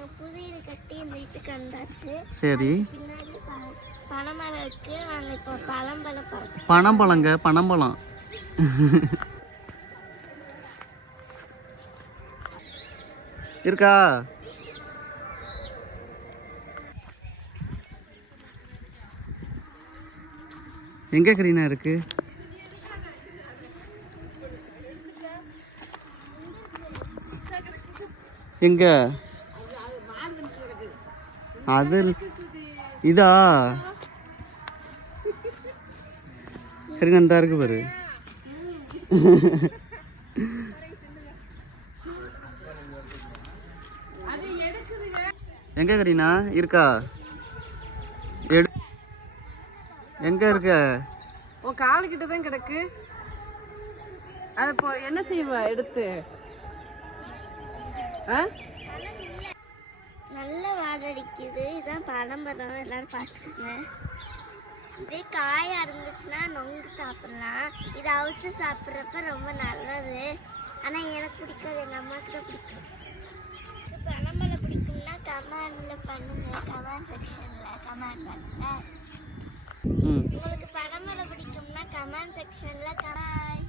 நாங்க புது வீடு கட்டி இந்த வீட்டுக்கு வந்தாச்சு. சரி. பின்னாடி பனைமரம் இருக்கு. இப்போ பழம்பழம் பனம்பழங்க பனம்பழம். இருக்கா? எங்க கரீனா இருக்கு? எங்க? அது இதா? கரீனா இந்த இருக்கு பாரு. எங்க கரீனா இருக்கா? எடு. எங்க இருக்க? உன் காலு கிட்ட தான் கிடக்கு. அது இப்போ என்ன செய்வ? எடுத்து. ஆ? நல்ல வாடடிக்குது இதான் பழம்பழம் எல்லாரும் பார்த்துக்கோங்க இதே காயா இருந்துச்சுன்னா நொங்கு சாப்பிடலாம். இதை அவிச்சு சாப்பிட்றப்ப ரொம்ப நல்லது. ஆனால் எனக்கு பிடிக்காது. எங்கள் அம்மாவுக்கு தான் பிடிக்கும். பழம்பழம் பிடிக்கும்னா கமெண்டில் பண்ணுங்க. கமெண்ட் செக்ஷனில் கமெண்ட் பண்ணுங்க. ம். உங்களுக்கு பழம்பழம் பிடிக்கும்னா கமெண்ட் செக்ஷனில் கமெண்ட்